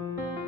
thank you